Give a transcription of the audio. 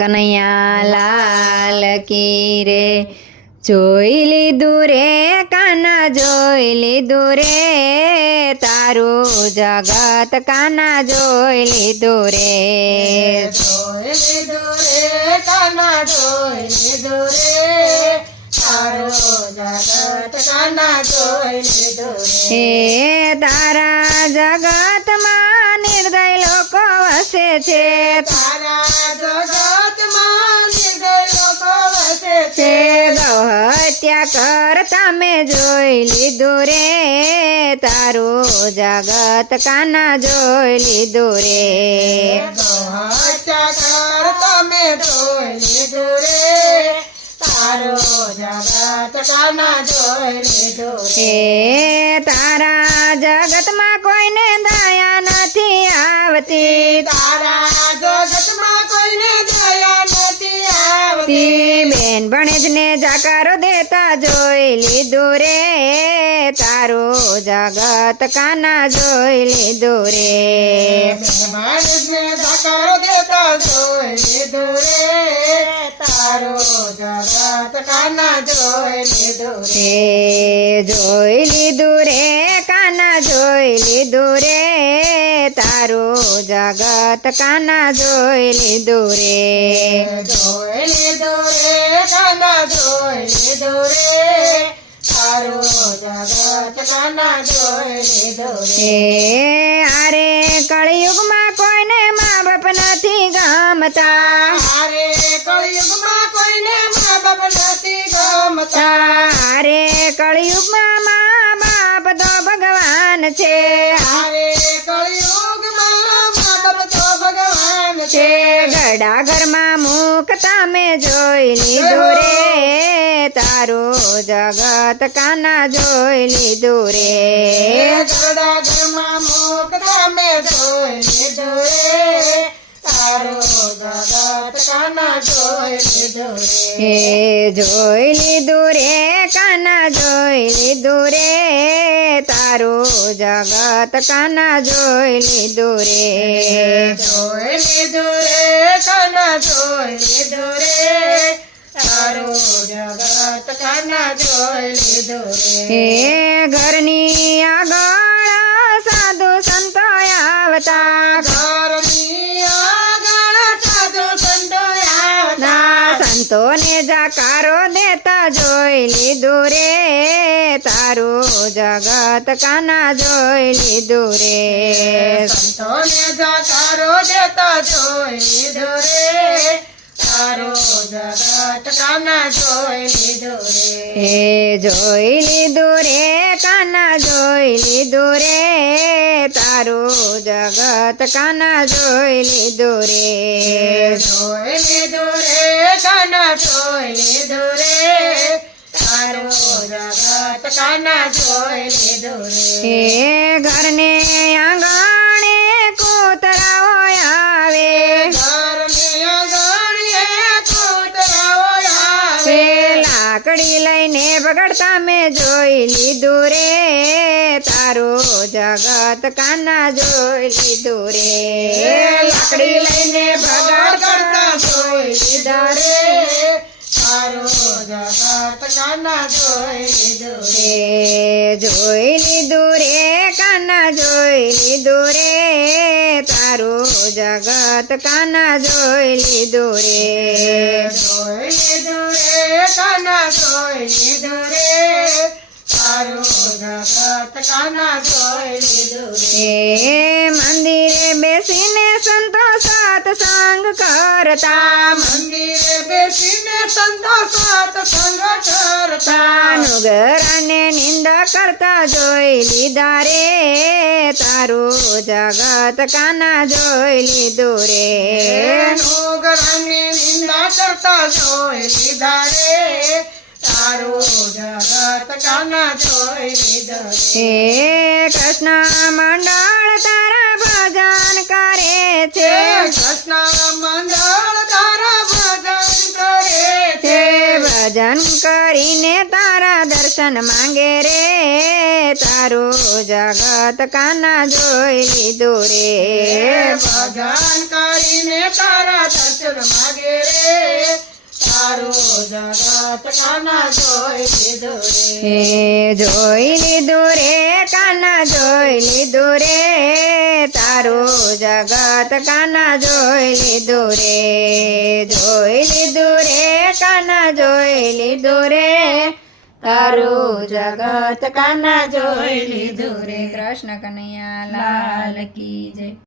કનૈયા લાલ કી રે જોઈ લીધું રે કાના જોઈ લીધું રે તારું જગત કાના જોઈ લીધું રે. જોઈ લીધું રે કાના જોઈ લીધું રે જગત હે તારા જગતમાં નિર્દય લોકો વસે છે. તારા જગતમાં નિર્દય લોકો વસે છે છે ગૌહત્યા કરતા મેં જોઈ લીધું રે તારું જગત કાના જોઈ લીધું રે. હત્યા કર તમે જોઈ લીધું રે તારા જગતમાં કોઈને દયા નથી આવતી. તારા બેન જાકારો દેતા જોઈ લીધું રે તારું જગત કાના જોઈ લીધો રે. જોઈ લીધું રે. કાના જોઈ લીધું રે. તારું જગત કાના જોઈ લીધું રે. જોઈ લીધું રે કાના જોઈ લીધું રે. તારો જગત કાના જોઈ લીધું રે હે આરે કળિયુગમાં કોઈને મા બાપ નથી ગમતા. અરે કળિયુગમાં કોઈને મા બાપ નથી છે ગડા ઘરમાં મુકતા મેં જોઈ લીધું રે તારું જગત કાના જોઈ લીધું રે. ગરડા ઘરમાં મોકતા મેં જોઈ લીધું રે તારો જગત કાના જોઈ લીધું રે. હે જોઈ લીધું રે કાના જોઈ લીધું રે. તારું જગત કાના જોઈ લીધું રે જોઈ લીધું રે કાના જોઈ લીધું રે તારો જગત કાના જોઈ લીધું હે રે ઘરની આગળ સાધુ સંતો આવતા. ઘરની આગળ સાધુ સંતો આવતા. ના સંતોને જાકારો દેતા જોઈ લીધું રે તારું જગત કાના જોઈ લીધું રે સંતોને જકારો દેતા જોઈ લીધું રે હે જોઈ લીધું રે કાના જોઈ લીધું રે તારું જગત કાના જોઈ લીધું રે જોઈ લીધું રે કાના જોઈ લીધું રે હે ઘરને આંગણે કોતરાઓ આવે. લાકડી લઈને બગડતા મેં જોઈ લીધું રે. તારું જગત કાના જોઈ લીધું રે. લાકડી લઈને ભગાડ કરતા જોઈ લીધો રે. કાના જોઈ લીધો રે. જોઈ લીધું રે કાના જોઈ લીધું રે તારું જગત કાના જોઈ લીધું રે. જોઈ લીધું રે કાના જોઈ લીધું રે. તારો જગત કાના જોઈ લીધો હે મંદિરે બેસીને સંતો સત્સંગ કરતા. મંદિરે બેસીને સંતો સત્સંગ કરતા. તાનુગરાને નિંદા કરતા જોઈ લીધા રે. તારું જગત કાના જોઈ લીધું રે. નોગરાની નિંદા કરતા જોઈ લીધા રે. તારો જગત કાના જોઈ હે કૃષ્ણ મંડળ તારા ભજન કરે છે. કૃષ્ણ મંડળ તારા ભજન કરે છે. ભજન કરીને તારા દર્શન માંગે રે. તારું જગત કાના જોઈ લીધો રે. ભજન કરીને તારા દર્શન માગે રે. હે જોઈ લીધું રે કાના જોઈ લીધું રે. તારું જગત કાના જોઈ લીધું રે જોઈ લીધું રે કાના જોઈ લીધું રે. તારું જગત કાના જોઈ લીધું રે. કૃષ્ણ કનૈયા લાલ કી જય.